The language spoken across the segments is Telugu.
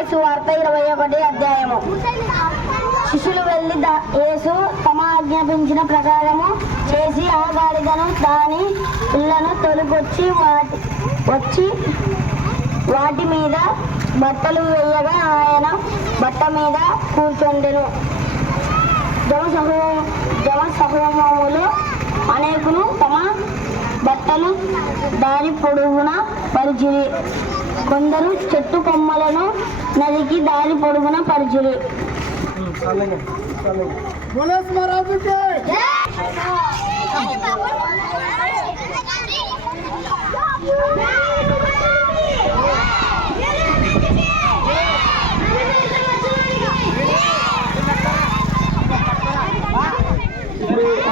మత్తయి సువార్త 21వ అధ్యాయము. శిష్యులు వెళ్ళి యేసు తమ ఆజ్ఞాపించిన ప్రకారము చేసి ఆ గాడిదను దాని పిల్లను తొలిగొచ్చి వాటి మీద బట్టలు వేయగా ఆయన బట్ట మీద కూర్చుండెను. జనసమూహములు అనేకులు తమ బట్టలు దారి పొడుగున పరిచిరి. కొందరు చెట్టు కొమ్మలను నదికి దారి పొడుగున పరిచిరి.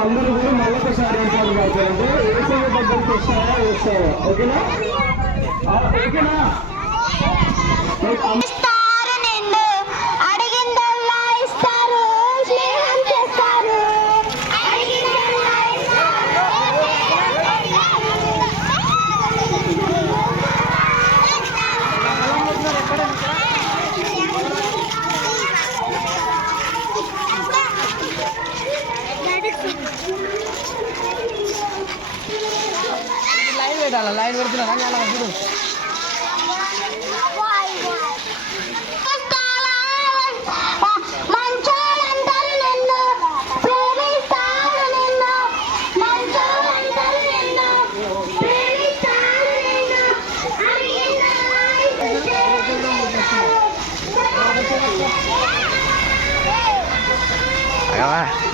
అందరూ కూడా మళ్ళొకసారి ఏర్పాటు కావాలంటే ఏసయ్య దగ్గరికి వస్తారా ఓకేనా ఓకేనా లైన్ పెడుతున్నా చూడు. Ayo lah.